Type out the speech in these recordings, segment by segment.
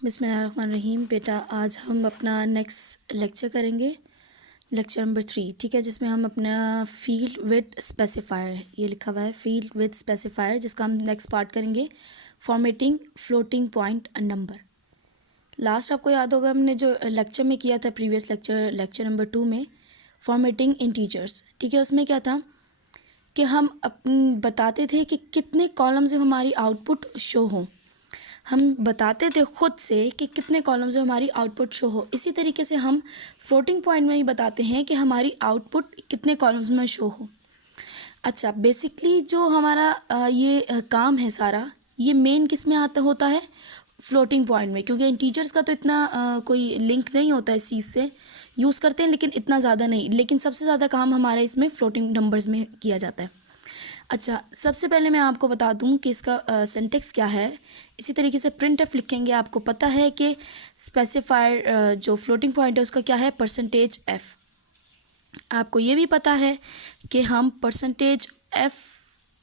बिस्मिल्लाहिर्रहमानिर्रहीम। बेटा आज हम अपना नेक्स्ट लेक्चर करेंगे, लेक्चर नंबर 3, ठीक है, जिसमें हम अपना फील्ड विथ स्पेसिफायर, ये लिखा हुआ है फील्ड विथ स्पेसिफायर, जिसका हम नेक्स्ट पार्ट करेंगे formatting floating point number. Last आपको याद होगा हमने जो लेक्चर में किया था, प्रीवियस लेक्चर नंबर 2 में फॉर्मेटिंग इंटीजर्स, ठीक है, उसमें क्या था कि हम बताते थे कि कितने कॉलम्स में हमारी आउटपुट शो हो। हम बताते थे खुद से कि कितने कॉलम्स में हमारी आउटपुट शो हो। इसी तरीके से हम फ्लोटिंग पॉइंट में ही बताते हैं कि हमारी आउटपुट कितने कॉलम्स में शो हो। अच्छा, बेसिकली जो हमारा ये काम है सारा, ये मेन किस में आता होता है, फ्लोटिंग पॉइंट में, क्योंकि इंटीजर्स का तो इतना कोई लिंक नहीं होता है इस चीज़ से। यूज़ करते हैं लेकिन इतना ज़्यादा नहीं, लेकिन सबसे ज़्यादा काम हमारा इसमें फ्लोटिंग नंबर्स में किया जाता है। अच्छा, सबसे पहले मैं आपको बता दूं कि इसका सिंटेक्स क्या है। इसी तरीके से प्रिंट एफ लिखेंगे, आपको पता है कि स्पेसिफायर जो फ्लोटिंग पॉइंट है उसका क्या है, परसेंटेज एफ। आपको ये भी पता है कि हम परसेंटेज एफ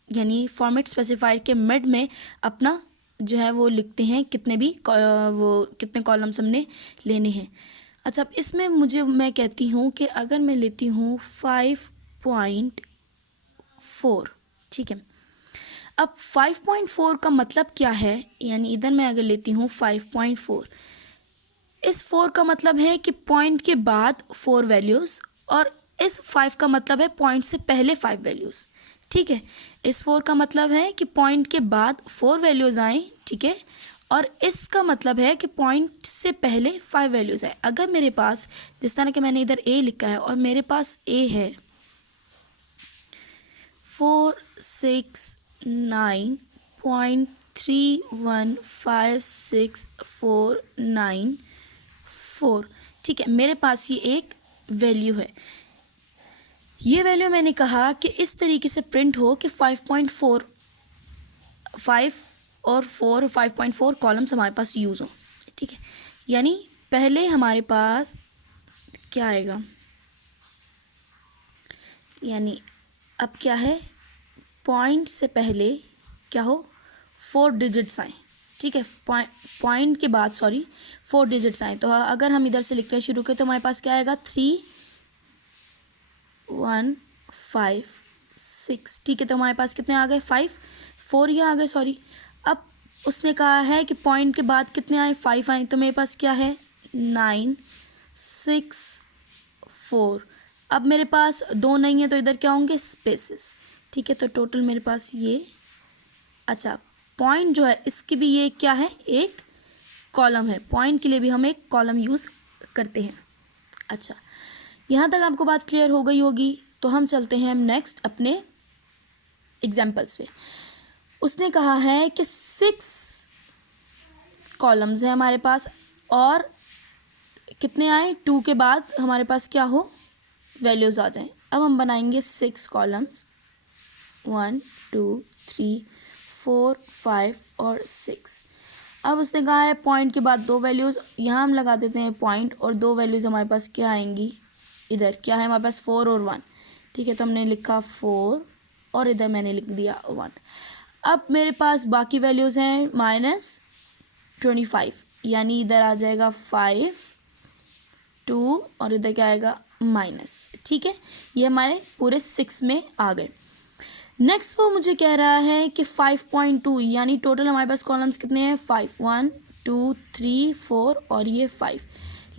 यानी फॉर्मेट स्पेसिफायर के मिड में अपना जो है वो लिखते हैं, कितने भी वो कितने कॉलम्स हमने लेने हैं। अच्छा, अब इसमें मैं कहती हूँ कि अगर मैं लेती हूँ 5.4, ठीक है। अब 5.4 का मतलब क्या है, यानी इधर मैं अगर लेती हूँ 5.4, इस 4 का मतलब है कि पॉइंट के बाद 4 वैल्यूज़, और इस 5 का मतलब है पॉइंट से पहले 5 वैल्यूज़, ठीक है। इस 4 का मतलब है कि पॉइंट के बाद 4 वैल्यूज़ आएँ, ठीक है, और इसका मतलब है कि पॉइंट से पहले 5 वैल्यूज़ आए। अगर मेरे पास, जिस तरह कि मैंने इधर ए लिखा है और मेरे पास ए है 469.3156494, ठीक है, मेरे पास ये एक वैल्यू है। ये वैल्यू मैंने कहा कि इस तरीके से प्रिंट हो कि 5.4 5 और 4 5.4 कॉलम्स हमारे पास यूज़ हो, ठीक है। यानी पहले हमारे पास क्या आएगा, यानी अब क्या है, पॉइंट से पहले क्या हो, 4 डिजिट्स आए, ठीक है। पॉइंट के बाद 4 डिजिट्स आए। तो अगर हम इधर से लिखना शुरू करें तो हमारे पास क्या आएगा, 3156, ठीक है। तो हमारे पास कितने आ गए, 4 ये आ गए, अब उसने कहा है कि पॉइंट के बाद कितने आए, 5 आए, तो मेरे पास क्या है, 964। अब मेरे पास 2 नहीं है तो इधर क्या होंगे, स्पेसेस, ठीक है। तो टोटल मेरे पास ये, अच्छा, पॉइंट जो है इसकी भी ये क्या है, एक कॉलम है। पॉइंट के लिए भी हम एक कॉलम यूज़ करते हैं। अच्छा, यहाँ तक आपको बात क्लियर हो गई होगी। तो हम चलते हैं नेक्स्ट अपने एग्जाम्पल्स पे। उसने कहा है कि 6 कॉलम्स हैं हमारे पास, और कितने आए, 2 के बाद हमारे पास क्या हो, वैल्यूज़ आ जाएं। अब हम बनाएंगे 6 कॉलम्स, 1 2 3 4 5 और 6। अब उसने कहा है पॉइंट के बाद 2 वैल्यूज़, यहाँ हम लगा देते हैं पॉइंट, और 2 वैल्यूज़ हमारे पास क्या आएंगी, इधर क्या है हमारे पास, 4 और 1, ठीक है। तो हमने लिखा 4 और इधर मैंने लिख दिया 1। अब मेरे पास बाकी वैल्यूज़ हैं -25, यानी इधर आ जाएगा 5 2 और इधर क्या आएगा, माइनस, ठीक है। ये हमारे पूरे 6 में आ गए। नेक्स्ट वो मुझे कह रहा है कि 5.2, यानी टोटल हमारे पास कॉलम्स कितने हैं, 5 1 2 3 4 और ये 5,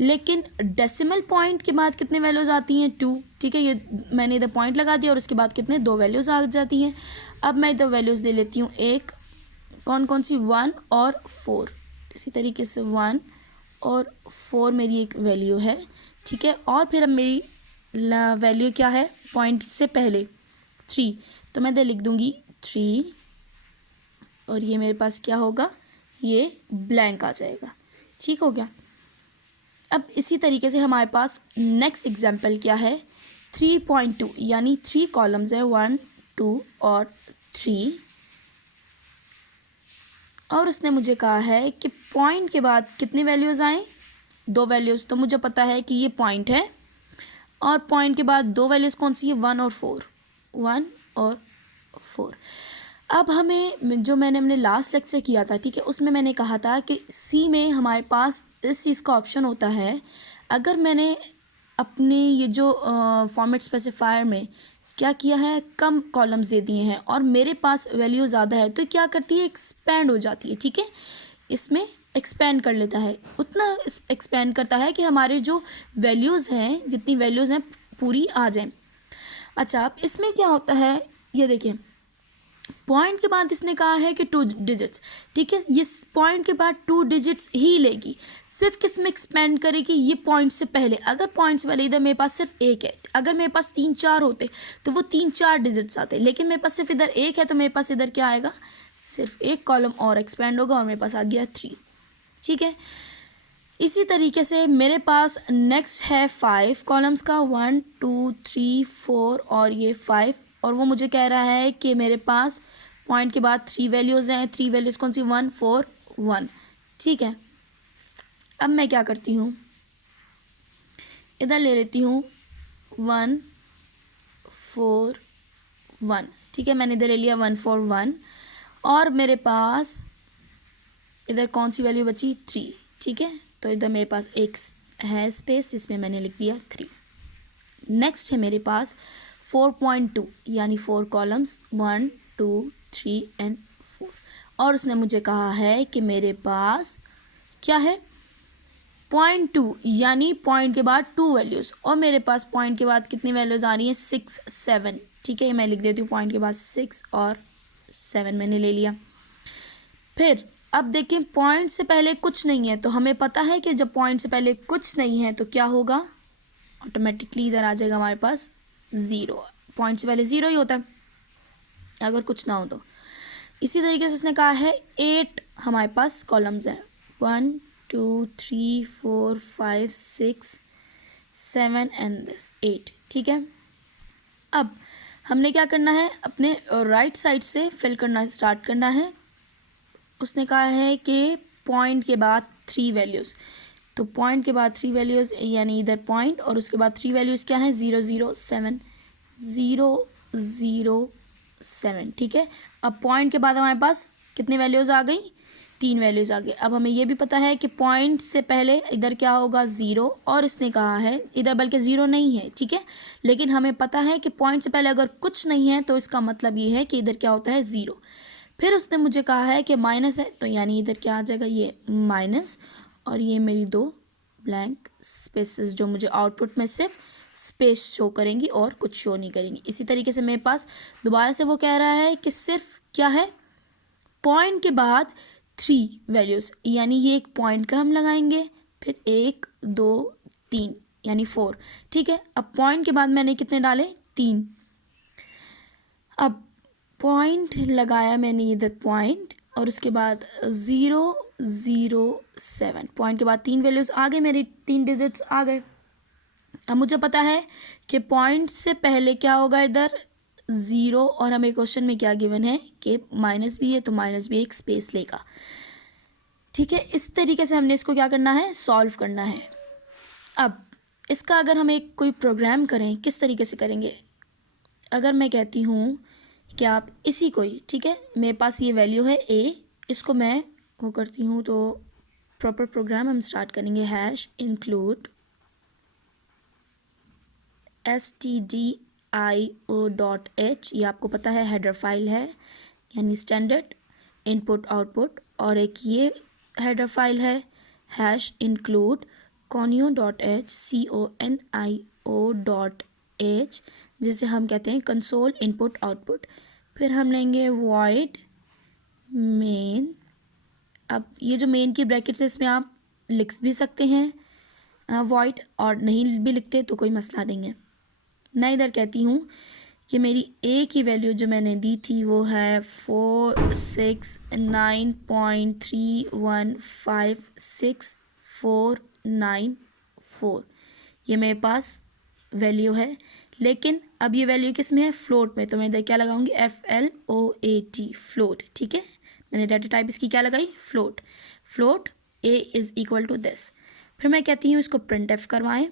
लेकिन डेसिमल पॉइंट के बाद कितने वैल्यूज़ आती हैं, 2, ठीक है। ये मैंने इधर पॉइंट लगा दिया और उसके बाद कितने, 2 वैल्यूज़ आ जाती हैं। अब मैं इधर वैल्यूज़ ले लेती हूँ, एक कौन कौन सी, 1 और 4। इसी तरीके से 1 और 4 मेरी एक वैल्यू है, ठीक है। और फिर अब मेरी वैल्यू क्या है, पॉइंट से पहले 3, तो मैं इधर लिख दूँगी 3, और ये मेरे पास क्या होगा, ये ब्लैंक आ जाएगा, ठीक हो गया। अब इसी तरीके से हमारे पास नेक्स्ट एग्जाम्पल क्या है, 3.2, यानी 3 कॉलम्स है, 1 2 और 3, और उसने मुझे कहा है कि पॉइंट के बाद कितनी वैल्यूज़ आएँ, 2 वैल्यूज़। तो मुझे पता है कि ये पॉइंट है, और पॉइंट के बाद 2 वैल्यूज़ कौन सी है, 1 और 4, 1 और 4। अब हमें जो मैंने अपने लास्ट लेक्चर किया था, ठीक है, उसमें मैंने कहा था कि सी में हमारे पास इस चीज़ का ऑप्शन होता है, अगर मैंने अपने ये जो फॉर्मेट स्पेसिफायर में क्या किया है, कम कॉलम्स दे दिए हैं और मेरे पास वैल्यू ज़्यादा है, तो क्या करती है, एक्सपेंड हो जाती है, ठीक है, इसमें एक्सपेंड कर लेता है, उतना एक्सपेंड करता है कि हमारे जो वैल्यूज़ हैं, जितनी वैल्यूज़ हैं पूरी आ जाएं। अच्छा, अब इसमें क्या होता है, ये देखिए, पॉइंट के बाद इसने कहा है कि 2 डिजिट्स, ठीक है, ये पॉइंट के बाद 2 डिजिट्स ही लेगी, सिर्फ किस में एक्सपेंड करेगी, ये पॉइंट से पहले। अगर पॉइंट से पहले इधर मेरे पास सिर्फ एक है, अगर मेरे पास 3-4 होते तो वो 3-4 डिजिट्स आते, लेकिन मेरे पास सिर्फ इधर एक है, तो मेरे पास इधर क्या आएगा, सिर्फ एक कॉलम और एक्सपेंड होगा और मेरे पास आ गया 3, ठीक है। इसी तरीके से मेरे पास नेक्स्ट है 5 कॉलम्स का, 1 2 3 4 और ये 5, और वो मुझे कह रहा है कि मेरे पास पॉइंट के बाद 3 वैल्यूज़ हैं, 3 वैल्यूज़ कौन सी, 1 4 1, ठीक है। अब मैं क्या करती हूँ, इधर ले लेती हूँ 1 4 1, ठीक है, मैंने इधर ले लिया 1 4 1, और मेरे पास इधर कौन सी वैल्यू बची, 3, ठीक है, तो इधर मेरे पास एक है स्पेस जिसमें मैंने लिख दिया 3। नेक्स्ट है मेरे पास 4.2 यानी 4 कॉलम्स, 1 2 3 एंड 4, और उसने मुझे कहा है कि मेरे पास क्या है, 0.2 यानी पॉइंट के बाद 2 वैल्यूज़, और मेरे पास पॉइंट के बाद कितनी वैल्यूज़ आ रही हैं, 6 7, ठीक है, मैं लिख देती हूँ पॉइंट के बाद 6 और 7 मैंने ले लिया। फिर अब देखें, पॉइंट से पहले कुछ नहीं है, तो हमें पता है कि जब पॉइंट से पहले कुछ नहीं है तो क्या होगा, ऑटोमेटिकली इधर आ जाएगा हमारे पास 0, पॉइंट से पहले 0 ही होता है अगर कुछ ना हो तो। इसी तरीके से उसने कहा है 8 हमारे पास कॉलम्स हैं, 1 2 3 4 5 6 7 एंड 8, ठीक है। अब हमने क्या करना है, अपने राइट साइड से फिल करना स्टार्ट करना है। उसने कहा है कि पॉइंट के बाद 3 वैल्यूज़, तो पॉइंट के बाद 3 वैल्यूज़ यानी इधर पॉइंट और उसके बाद 3 वैल्यूज़ क्या हैं, 0 0 7 0 0 7, ठीक है। अब पॉइंट के बाद हमारे पास कितनी वैल्यूज़ आ गई, 3 वैल्यूज़ आ गई। अब हमें ये भी पता है कि पॉइंट से पहले इधर क्या होगा, 0, और इसने कहा है इधर बल्कि 0 नहीं है, ठीक है, लेकिन हमें पता है कि पॉइंट से पहले अगर कुछ नहीं है तो इसका मतलब ये है कि इधर क्या होता है, 0। फिर उसने मुझे कहा है कि माइनस है, तो यानी इधर क्या आ जाएगा, ये माइनस, और ये मेरी 2 ब्लैंक स्पेसेस जो मुझे आउटपुट में सिर्फ स्पेस शो करेंगी और कुछ शो नहीं करेंगी। इसी तरीके से मेरे पास दोबारा से वो कह रहा है कि सिर्फ क्या है, पॉइंट के बाद 3 वैल्यूज़, यानी ये एक पॉइंट का हम लगाएंगे, फिर 1 2 3 यानी 4, ठीक है। अब पॉइंट के बाद मैंने कितने डाले, 3। अब पॉइंट लगाया मैंने इधर पॉइंट, और उसके बाद 0 0 7, पॉइंट के बाद 3 वैल्यूज़ आ गए, मेरे 3 डिजिट्स आ गए। अब मुझे पता है कि पॉइंट से पहले क्या होगा, इधर 0, और हमें क्वेश्चन में क्या गिवन है कि माइनस भी है, तो माइनस भी एक स्पेस लेगा, ठीक है। इस तरीके से हमने इसको क्या करना है, सॉल्व करना है। अब इसका अगर हम एक कोई प्रोग्राम करें, किस तरीके से करेंगे, अगर मैं कहती हूँ कि आप इसी को ही, ठीक है, मेरे पास ये वैल्यू है a, इसको मैं वो करती हूँ, तो प्रॉपर प्रोग्राम हम स्टार्ट करेंगे, हैश इंक्लूड stdio.h, ये आपको पता है हेडर फाइल है, यानी स्टैंडर्ड इनपुट आउटपुट, और एक ये हेडर फाइल है हैश इंक्लूड conio.h conio.h, जिसे हम कहते हैं कंसोल इनपुट आउटपुट। फिर हम लेंगे void मेन। अब ये जो मेन की ब्रैकेट्स है, इसमें आप लिख भी सकते हैं void, और नहीं भी लिखते तो कोई मसला नहीं है। मैं इधर कहती हूँ कि मेरी a की वैल्यू जो मैंने दी थी वो है 469.3156494, ये मेरे पास वैल्यू है। लेकिन अब ये वैल्यू किस में है, फ्लोट में, तो मैं इधर क्या लगाऊंगी, FLOAT, फ्लोट, ठीक है। मैंने डाटा टाइप इसकी क्या लगाई, float, float a is equal to this. फिर मैं कहती हूँ इसको प्रिंट एफ करवाएं,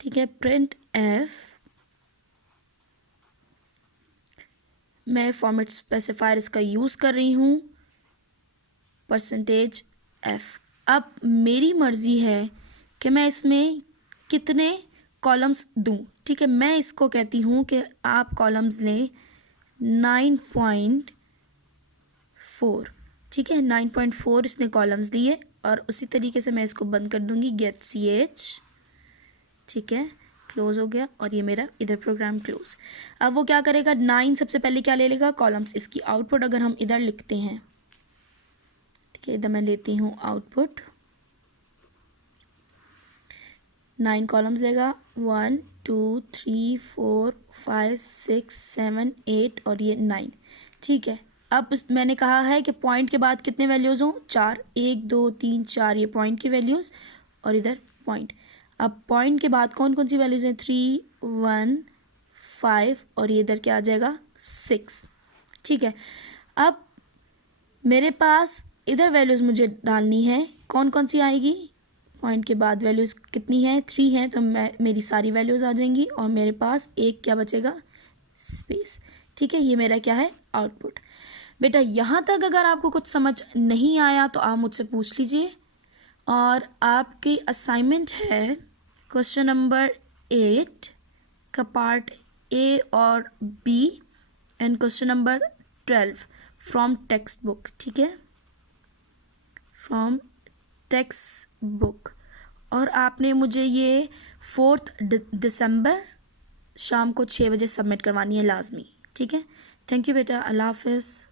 ठीक है, प्रिंट एफ मैं फॉर्मेट स्पेसिफायर इसका यूज़ कर रही हूँ %f। अब मेरी मर्ज़ी है कि मैं इसमें कितने कॉलम्स दूँ। ठीक है, मैं इसको कहती हूँ कि आप कॉलम्स लें 9.4। ठीक है, 9.4 इसने कॉलम्स दिए और उसी तरीके से मैं इसको बंद कर दूँगी गेट ch। ठीक है, क्लोज हो गया और ये मेरा इधर प्रोग्राम क्लोज। अब वो क्या करेगा, 9 सबसे पहले क्या ले लेगा, कॉलम्स। इसकी आउटपुट अगर हम इधर लिखते हैं, ठीक है, इधर मैं लेती हूँ आउटपुट, 9 कॉलम्स लेगा, 1 2 3 4 5 6 7 8 और ये 9। ठीक है, अब मैंने कहा है कि पॉइंट के बाद कितने वैल्यूज़ हों, 4, 1 2 3 4 ये पॉइंट की वैल्यूज़ और इधर पॉइंट। अब पॉइंट के बाद कौन कौन सी वैल्यूज़ हैं, 3 1 5 और ये इधर क्या आ जाएगा 6। ठीक है, अब मेरे पास इधर वैल्यूज़ मुझे डालनी है, कौन कौन सी आएगी, पॉइंट के बाद वैल्यूज़ कितनी हैं, 3 हैं, तो मेरी सारी वैल्यूज़ आ जाएंगी और मेरे पास एक क्या बचेगा, स्पेस। ठीक है, ये मेरा क्या है, आउटपुट। बेटा यहाँ तक अगर आपको कुछ समझ नहीं आया तो आप मुझसे पूछ लीजिए। और आपकी असाइनमेंट है क्वेश्चन नंबर 8 का पार्ट ए और B and question number 12 from text book. ठीक है, फ्रॉम टेक्स्ट बुक। और आपने मुझे ये 4 दिसंबर शाम को 6 बजे सबमिट करवानी है लाजमी। ठीक है, थैंक यू बेटा, अल्लाह हाफिज़।